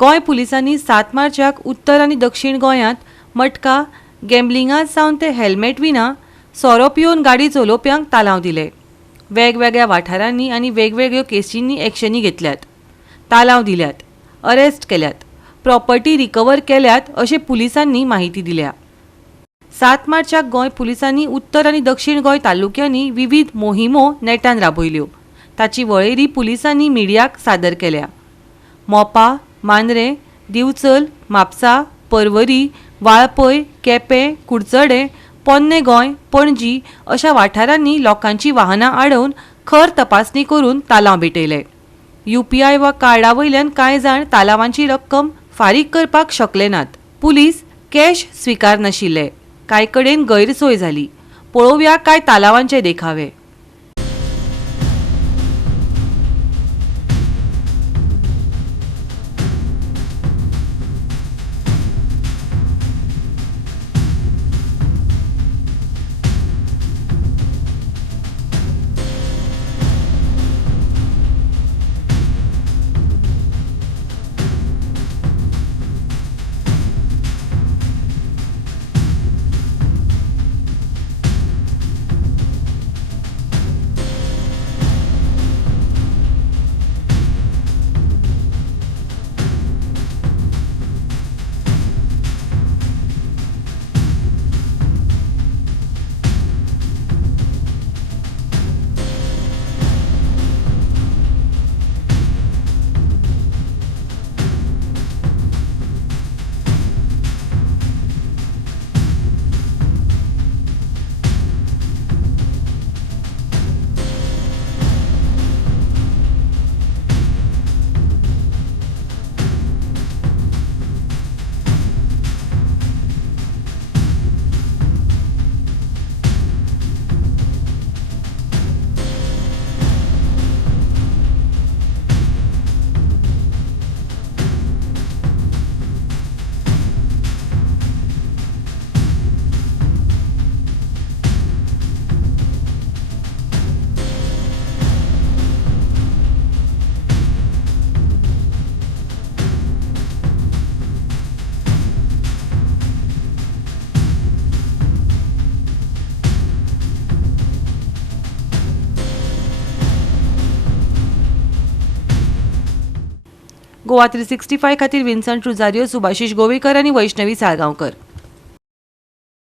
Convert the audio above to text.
गोंय पुलिसांनी 7 मार्चाक उत्तर आनी दक्षिण गोंयांत मटका गॅम्बलिंगांत सावन ते हेल्मेट विना सोरो पिवन गाडी चलोवप्यांक तालांव दिले। वेगवेगळ्या वाठारांनी आनी वेगवेगळ्यो केसींनी एक्शनी घेतल्यात, तालांव दिल्यात, अरेस्ट केल्यात, प्रॉपर्टी रिकवर केल्यात अशें पुलिसांनी माहिती दिल्या। 7 मार्चाक गोंय पुलिसांनी उत्तर आनी दक्षिण गोंय तालुक्यांनी विविध मोहिमो नेटान राबयल्यो। ताची वळेरी पुलिसांनी मिडियाक सादर केल्या। मोपा, मांद्रे, दिवचल, म्हापसा, पर्वरी, वाळपय, केपें, कुडचडें, पोन्ने गोंय, पणजी अशा वाठारांनी लोकांची वाहनां आडोवन खर तपासणी करून तालांव भेटयले। UPI वा कार्डा वयल्यान कांय जाण तालावांची रक्कम फारीक करपाक शकले नात। पुलीस कॅश स्विकारनाशिल्ले, कांय कडेन गैरसोय जाली। पळोवया कांय तालावांचे देखावे। गोवा 365 खातीर विन्संट रुजारियो, सुभाशीश गोवेकर आनी वैष्णवी साळगांवकर।